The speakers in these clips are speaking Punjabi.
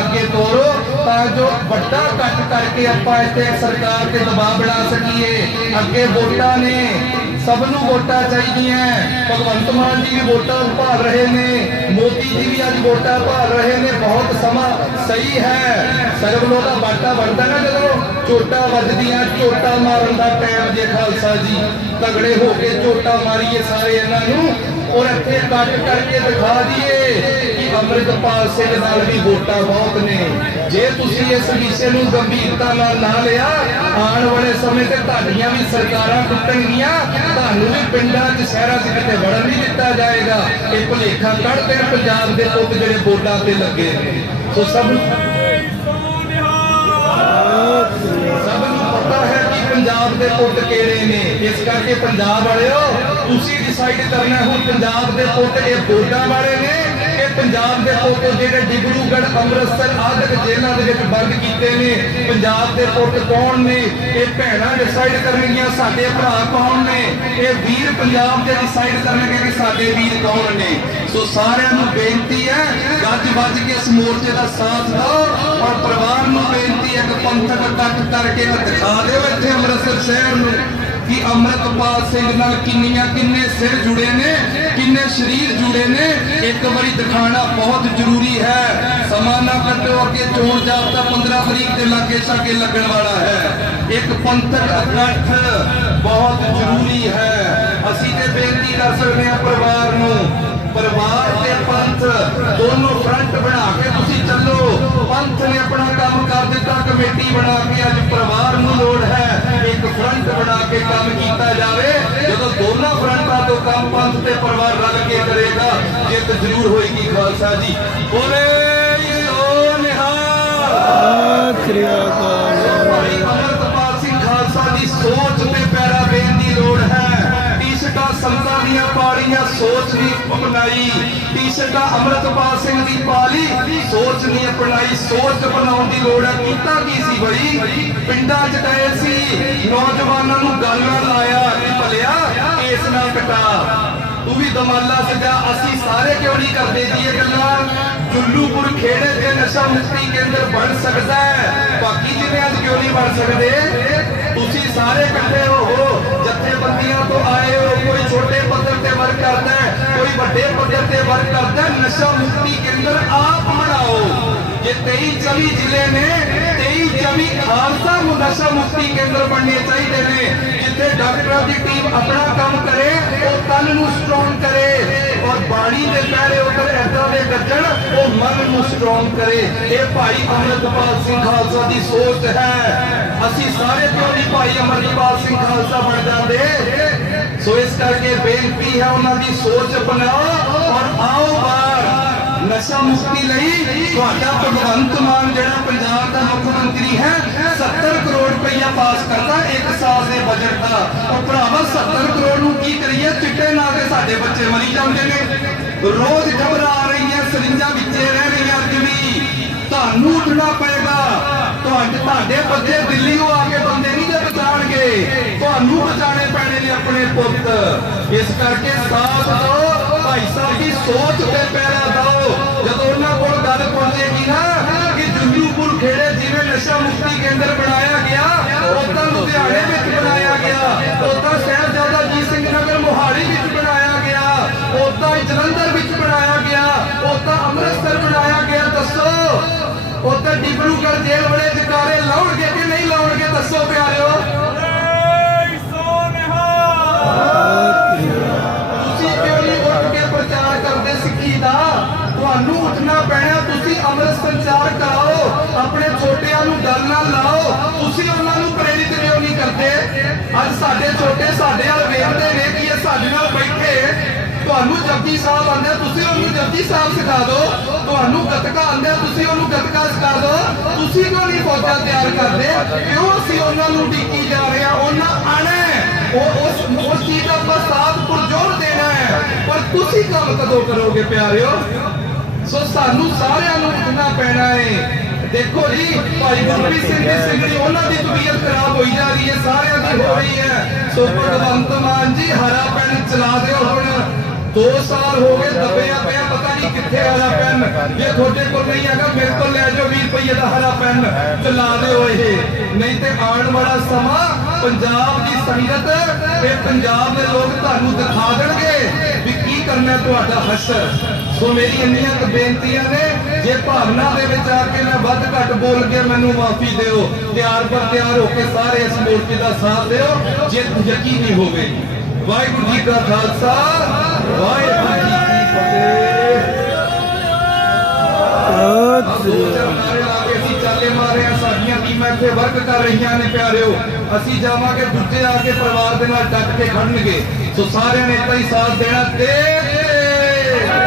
ਅੱਗੇ ਤੋਰੋ ਤਾਂ ਜੋ ਵੱਡਾ ਕੱਟ ਕਰਕੇ ਆਪਾਂ ਇੱਥੇ ਸਰਕਾਰ ਤੇ ਦਬਾਅ ਬਣਾ ਸਕੀਏ। ਅੱਗੇ ਵੋਟਾਂ ਨੇ, ਸਭ ਨੂੰ ਵੋਟਾਂ ਚਾਹੀਦੀਆਂ। ਭਗਵੰਤ ਮਾਨ ਜੀ ਵੀ ਵੋਟਾਂ ਭਾਲ ਰਹੇ ਨੇ, ਮੋਦੀ ਜੀ ਵੀ ਅੱਜ ਵੋਟਾਂ ਭਾਲ ਰਹੇ ਨੇ। ਬਹੁਤ ਸਮਾਂ ਸਹੀ ਹੈ। ਸਰਬਲੋ ਦਾ ਬਾਟਾ ਬਣਦਾ ਨਾ ਜਦੋਂ ਚੋਟਾਂ ਵੱਜਦੀਆਂ, ਚੋਟਾਂ ਮਾਰਨ ਦਾ ਟਾਈਮ ਜੇ ਖਾਲਸਾ ਜੀ। ਤਗੜੇ ਹੋ ਕੇ ਚੋਟਾਂ ਮਾਰੀਏ ਸਾਰੇ ਇਹਨਾਂ ਨੂੰ। ਔਰ ਇੱਥੇ ਕੱਟ ਕਰਕੇ ਦਿਖਾ ਦਈਏ। ਅੰਮ੍ਰਿਤਪਾਲ ਸਿੰਘ ਨਾਲ ਵੀ ਵੋਟਾਂ ਬਹੁਤ ਨੇ। ਜੇ ਤੁਸੀਂ ਇਸ ਵਿਸ਼ੇ ਨੂੰ ਗੰਭੀਰਤਾ ਨਾਲ ਨਾ ਲਿਆ, ਆਉਣ ਵਾਲੇ ਸਮੇਂ ਤੇ ਤੁਹਾਡੀਆਂ ਵੀ ਸਰਕਾਰਾਂ ਟੁੱਟਣਗੀਆਂ, ਤੁਹਾਨੂੰ ਵੀ ਪਿੰਡਾਂ 'ਚ, ਸ਼ਹਿਰਾਂ 'ਚ ਕਿਤੇ ਵੜਨ ਨਹੀਂ ਦਿੱਤਾ ਜਾਏਗਾ। ਇਹ ਭੁਲੇਖਾ ਕੱਢ ਦੇਣ ਪੰਜਾਬ ਦੇ ਪੁੱਤ ਜਿਹੜੇ ਵੋਟਾਂ ਤੇ ਲੱਗੇ ਨੇ। ਸੋ ਸਭ ਸਭ ਪੰਜਾਬ ਦੇ ਪੁੱਤ ਕਿਹੜੇ ਨੇ? ਇਸ ਕਰਕੇ ਪੰਜਾਬ ਵਾਲਿਓ, ਤੁਸੀਂ ਡਿਸਾਈਡ ਕਰਨਾ ਹੁਣ ਪੰਜਾਬ ਦੇ ਪੁੱਤ ਇਹ ਵੋਟਾਂ ਵਾਲੇ ਨੇ ਕਿ ਪੰਜਾਬ ਦੇ ਪੁੱਤ ਜਿਹੜੇ ਡਿਬਰੂਗੜ੍ਹ, ਅੰਮ੍ਰਿਤਸਰ ਆਦਿਕ ਜੇਲ੍ਹਾਂ ਦੇ ਵਿੱਚ ਬੰਦ ਕੀਤੇ ਨੇ, ਪੰਜਾਬ ਦੇ ਪੁੱਤ ਕੌਣ ਨੇ? ਇਹ ਭੈਣਾਂ ਡਿਸਾਈਡ ਕਰਨਗੀਆਂ, ਸਾਡੇ ਭਰਾ ਕੌਣ ਨੇ? ਇਹ ਵੀਰ ਪੰਜਾਬ ਦੇ ਡਿਸਾਈਡ ਕਰਨਗੇ ਕਿ ਸਾਡੇ ਵੀਰ ਕੌਣ ਨੇ। ਸੋ ਸਾਰਿਆਂ ਨੂੰ ਬੇਨਤੀ ਹੈ, ਗੱਜ ਵੱਜ ਕੇ ਇਸ ਮੋਰਚੇ ਦਾ ਸਾਥ ਦਿਓ ਔਰ ਪਰਿਵਾਰ ਨੂੰ ਬੇਨਤੀ ਹੈ ਕਿ ਪੰਥਕ ਇਕੱਠ ਕਰਕੇ ਦਿਖਾ ਦਿਓ ਇੱਥੇ ਅੰਮ੍ਰਿਤਸਰ ਸ਼ਹਿਰ ਨੂੰ ਕਿ ਅੰਮ੍ਰਿਤਪਾਲ ਸਿੰਘ ਨਾਲ ਕਿੰਨੀਆਂ ਕਿੰਨੇ ਸਿਰ ਜੁੜੇ ਨੇ, ਕਿੰਨੇ ਸਰੀਰ ਜੁੜੇ ਨੇ। ਇੱਕ ਵਾਰੀ ਦਿਖਾਣਾ ਬਹੁਤ ਜ਼ਰੂਰੀ ਹੈ। ਸਮਾਂ ਨਾ ਕੱਟੋ, ਅੱਗੇ ਚੋਣ ਜਾਬਤਾ 15 ਤਰੀਕ ਦੇ ਲਾਗੇ ਛਾਗੇ ਲੱਗਣ ਵਾਲਾ ਹੈ। ਇੱਕ ਪੰਥਕ ਇਕੱਠ ਬਹੁਤ ਜ਼ਰੂਰੀ ਹੈ। ਅਸੀਂ ਤੇ ਬੇਨਤੀ ਕਰ ਸਕਦੇ ਹਾਂ ਪਰਿਵਾਰ ਨੂੰ। ਪਰਿਵਾਰ ਤੇ ਪੰਥ ਦੋਨੋਂ ਫਰੰਟ ਬਣਾ ਕੇ ਪੰਥ ਨੇ ਆਪਣਾ ਕੰਮ ਕਰ ਦਿੱਤਾ ਕਮੇਟੀ ਬਣਾ ਕੇ ਅੱਜ ਪਰਿਵਾਰ ਨੂੰ ਲੋੜ ਹੈ ਇੱਕ ਫਰੰਟ ਬਣਾ ਕੇ ਕੰਮ ਕੀਤਾ ਜਾਵੇ। ਜਦੋਂ ਦੋਨਾਂ ਫਰੰਟਾਂ ਤੋਂ ਕੰਮ ਪੰਥ ਤੇ ਪਰਿਵਾਰ ਰਲ ਕੇ ਕਰੇਗਾ ਜਿੱਤ ਜ਼ਰੂਰ ਹੋਏਗੀ ਖਾਲਸਾ ਜੀ। ਬੋਲੇ ਸੋ ਨਿਹਾਲ। ਸ੍ਰੀ ਅਕਾਲ ਭਾਈ ਅਮਰਤਪਾਲ ਸਿੰਘ ਖਾਲਸਾ ਦੀ ਸੋਚ ਸੋਚ ਨਹੀਂ ਅਪਣਾਈ। ਟੀ-ਸ਼ਰਟਾਂ ਅਮਰਤਪਾਲ ਸਿੰਘ ਦੀ ਪਾਲੀ। ਸੋਚ ਨਹੀਂ ਅਪਣਾਈ, ਸੋਚ ਬਣਾਉਣ ਦੀ ਲੋੜ ਹੈ। ਕੀਤਾ ਕੀ ਸੀ ਬਈ? ਪਿੰਡਾਂ 'ਚ ਗਏ ਸੀ, ਨੌਜਵਾਨਾਂ ਨੂੰ ਗੱਲ ਨਾਲ ਲਾਇਆ ਕਿ ਭਲਿਆ, ਕੇਸ ਨਾ ਕਟਾ। ਤੂੰ ਵੀ ਦਮਾਲਾ ਸਜਾ, ਅਸੀਂ ਸਾਰੇ ਕਿਉਂ ਨਹੀਂ ਕਰਦੇ ਜੀ ਇਹ ਗੱਲਾਂ? ਜੁੱਲੂਪੁਰ ਖੇੜੇ ਤੇ ਨਸ਼ਾ ਮੁਕਤੀ ਕੇਂਦਰ ਬਣ ਸਕਦਾ ਹੈ। ਬਾਕੀ ਜਿਵੇਂ ਅੱਜ ਕਿਉਂ ਨਹੀਂ ਬਣ ਸਕਦੇ? ਤੁਸੀਂ ਸਾਰੇ ਇਕੱਠੇ ਹੋ ਜਥੇਬੰਦੀਆਂ ਤੋਂ ਆਏ ਹੋ ਕੋਈ ਛੋਟੇ ਪੱਧਰ ਤੇ ਵਰਕ ਕਰਦਾ ਹੈ ਕੋਈ ਵੱਡੇ ਪੱਧਰ ਤੇ ਵਰਕ ਕਰਦਾ ਨਸ਼ਾ ਮੁਕਤੀ ਕੇਂਦਰ ਆਪ ਬਣਾਓ। ਜੇ 23 24 ਜ਼ਿਲ੍ਹੇ ਨੇ 23 24 ਖਾਲਸਾ ਨੂੰ ਨਸ਼ਾ ਮੁਕਤੀ ਕੇਂਦਰ ਬਣਨੇ ਚਾਹੀਦੇ ਨੇ। ਜਿੱਥੇ ਡਾਕਟਰਾਂ ਦੀ ਟੀਮ ਆਪਣਾ ਕੰਮ ਕਰੇ, ਉਹ ਤਨ ਨੂੰ ਸਟਰੋਂਗ ਕਰੇ। ਔਰ ਬਾਣੀ ਦੇ ਪੈਰੇ ਉੱਪਰ ਐਦਾਂ ਦੇ ਗੱਜਣ, ਉਹ ਮਨ ਨੂੰ ਸਟਰੋਂਗ ਕਰੇ। ਇਹ ਭਾਈ ਅਮਰਤਪਾਲ ਸਿੰਘ ਖਾਲਸਾ ਦੀ ਸੋਚ ਹੈ। ਅਸੀਂ ਸਾਰੇ ਕਿਉਂ ਨਹੀਂ ਭਾਈ ਅਮਰਤਪਾਲ ਸਿੰਘ ਖਾਲਸਾ ਬਣ ਜਾਂਦੇ। ਸੋ ਇਸ ਕਰਕੇ ਬੇਨਤੀ ਹੈ ਉਹਨਾਂ ਦੀ ਸੋਚ ਬਣਾਓ ਔਰ ਆਓ ਬਾਹਰ। ਨਸ਼ਾ ਮੁਕਤੀ ਲਈ ਤੁਹਾਡਾ ਭਗਵੰਤ ਮਾਨ ਜਿਹੜਾ ਪੰਜਾਬ ਦਾ ਮੁੱਖ ਮੰਤਰੀ ਹੈ 70 ਕਰੋੜ ਰੁਪਈਆ ਪਾਸ ਕਰਦਾ ਇੱਕ ਸਾਲ ਦੇ ਬਜਟ ਦਾ। ਉਹ ਭਰਾਵਾ 70 ਕਰੋੜ ਨੂੰ ਕੀ ਕਰੀਏ? ਚਿੱਟੇ ਨਾਲ ਦੇ ਸਾਡੇ ਬੱਚੇ ਮਰੀ ਜਾਂਦੇ ਨੇ। ਰੋਜ਼ ਖਬਰ ਆ ਰਹੀਆਂ, ਸਰਿੰਜਾਂ ਵਿੱਚੇ ਰਹਿ ਰਹੀਆਂ ਅੱਜ ਵੀ। ਤੁਹਾਨੂੰ ਉੱਠਣਾ ਪਏਗਾ। ਤੁਹਾਡੇ ਤੁਹਾਡੇ ਬੱਚੇ ਦਿੱਲੀੋਂ ਆ ਕੇ ਬੰਦੇ ਨਹੀਂ ਜੇ ਬਚਾਣਗੇ ਤੁਹਾਨੂੰ ਬਚਾਣੇ ਪੈਣੇ ਨੇ ਆਪਣੇ ਪੁੱਤ। ਇਸ ਕਰਕੇ ਸਾਥ ਦਿਓ। ਭਾਈ ਸਾਹਿਬ ਦੀ ਸੋਚ ਤੇ ਪੈਰਾ ਦਿਓ ਜਦੋਂ ਉਹਨਾਂ ਕੋਲ ਗੱਲ ਪਹੁੰਚੇਗੀ ਨਾ ਕਿ ਜੁੱਲੂਪੁਰ ਖੇੜੇ ਜਿਵੇਂ ਨਸ਼ਾ ਮੁਕਤੀ ਕੇਂਦਰ ਬਣਾਇਆ ਗਿਆ। ਉਦਾਂ ਲੁਧਿਆਣੇ ਵਿੱਚ ਬਣਾਇਆ ਛੋਟਿਆਂ ਨੂੰ ਗੱਲ ਨਾਲ ਲਾਓ ਤੁਸੀਂ ਉਹਨਾਂ ਨੂੰ ਪ੍ਰੇਰਿਤ ਕਿਉਂ ਨਹੀਂ ਕਰਦੇ? ਅੱਜ ਸਾਡੇ ਛੋਟੇ, ਸਾਡੇ ਨਾਲ ਵੇਖਦੇ ਨੇ ਕਿ ਇਹ ਸਾਡੇ ਨਾਲ ਬੈਠੇ। ਤੁਹਾਨੂੰ ਜਪਜੀ ਸਾਹਿਬ ਆਂਦਾ ਤੁਸੀਂ ਉਹਨੂੰ ਜਪਜੀ ਸਾਹਿਬ ਸਿਖਾ ਦਿਓ। ਤੁਹਾਨੂੰ ਗੱਤਕਾ ਆਂਦਾ ਤੁਸੀਂ ਉਹਨੂੰ ਗੱਤਕਾ ਸਿਖਾ ਦਿਓ। ਤੁਸੀਂ ਕਿਉਂ ਨਹੀਂ ਫੌਜਾਂ ਤਿਆਰ ਕਰਦੇ? ਕਿਉਂ ਅਸੀਂ ਉਹਨਾਂ ਨੂੰ ਡੀਕੀ ਜਾ ਰਹੇ ਹਾਂ? ਉਹਨਾਂ ਆਣਾ ਉਹ ਉਸ ਉਸ ਚੀਜ਼ ਦਾ ਆਪਾਂ ਸਾਥ ਪੁਰਜੋਰ ਦੇਣਾ ਹੈ। ਪਰ ਤੁਸੀਂ ਕੰਮ ਕਦੋਂ ਕਰੋਗੇ ਪਿਆਰਿਓ? ਸੋ ਸਾਨੂੰ ਸਾਰਿਆਂ ਨੂੰ ਉੱਠਣਾ ਪੈਣਾ ਹੈ। ਦੇਖੋ ਜੀ ਭਾਈ ਗੁਰਪ੍ਰੀਤ ਸਿੰਘ ਦੀ ਸਿੰਘਣੀ ਉਹਨਾਂ ਦੀ ਤਬੀਅਤ ਖਰਾਬ ਹੋਈ ਜਾ ਰਹੀ ਹੈ ਸਾਰਿਆਂ ਦੀ ਹੋ ਰਹੀ ਹੈ। ਸੋ ਭਗਵੰਤ ਮਾਨ ਜੀ ਹਰਾ ਪੈਨ ਚਲਾ ਦਿਓ ਹੁਣ। 2 ਸਾਲ ਹੋ ਗਏ ਦਬਿਆ ਪਿਆ ਪਤਾ ਨਹੀਂ ਕਿੱਥੇ ਹਰਾ ਪੈਨ। ਜੇ ਤੁਹਾਡੇ ਕੋਲ ਨਹੀਂ ਹੈਗਾ ਮੇਰੇ ਕੋਲ ਲੈ ਜਾਓ ਰੁਪਏ ਦਾ ਹਰਾ ਪੈਨ। ਚਲਾ ਦਿਓ ਇਹ। ਨਹੀਂ ਤੇ ਆਉਣ ਵਾਲਾ ਸਮਾਂ ਪੰਜਾਬ ਦੀ ਸੰਗਤ ਇਹ ਪੰਜਾਬ ਦੇ ਲੋਕ ਤੁਹਾਨੂੰ ਦਿਖਾ ਦੇਣਗੇ ਵੀ ਤੁਹਾਡਾ ਹਸ਼ਰ। ਸੋ ਮੇਰੀ ਇੰਨੀਆਂ ਕੁ ਬੇਨਤੀਆਂ ਨੇ, ਜੇ ਭਾਵਨਾ ਦੇ ਵਿੱਚ ਆ ਕੇ ਮੈਂ ਵੱਧ ਘੱਟ ਬੋਲ ਗਿਆ ਮੈਨੂੰ ਮਾਫੀ ਦਿਓ, ਤਿਆਰ ਪਰ ਤਿਆਰ ਹੋ ਕੇ ਸਾਰੇ ਇਸ ਮੂਰਤੀ ਦਾ ਸਾਥ ਦਿਓ, ਜੇ ਯਕੀਨੀ ਹੋਵੇ। ਵਾਹਿਗੁਰੂ ਜੀ ਕਾ ਖਾਲਸਾ, ਵਾਹਿਗੁਰੂ ਜੀ ਕੀ ਫਤਿਹ। ਅਸੀਂ ਚਾਲੇ ਮਾਰੇ ਆ ਸਾਡੀਆਂ ਟੀਮਾਂ ਇੱਥੇ ਵਰਕ ਕਰ ਰਹੀਆਂ ਨੇ ਪਿਆਰਿਓ। ਅਸੀਂ ਜਾਵਾਂਗੇ ਦੂਜੇ ਆ ਕੇ ਪਰਿਵਾਰ ਦੇ ਨਾਲ ਡਟ ਕੇ ਖੜਨਗੇ। ਸੋ ਸਾਰਿਆਂ ਨੇ ਇਦਾਂ ਹੀ ਸਾਥ ਦੇਣਾ ਦੇਖ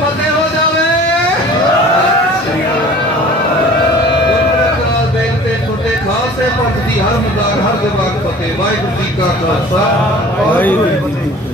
ਫਤਿਹ ਹੋ ਜਾਵੇ। ਖਾਲਸੇ ਪੰਥ ਦੀ ਹਰ ਮੁਦਾਰ ਹਰ ਵਿਭਾਗ ਫਤਿਹ। ਵਾਹਿਗੁਰੂ ਜੀ ਕਾ ਖਾਲਸਾ। ਵਾਹਿਗੁਰੂ ਜੀ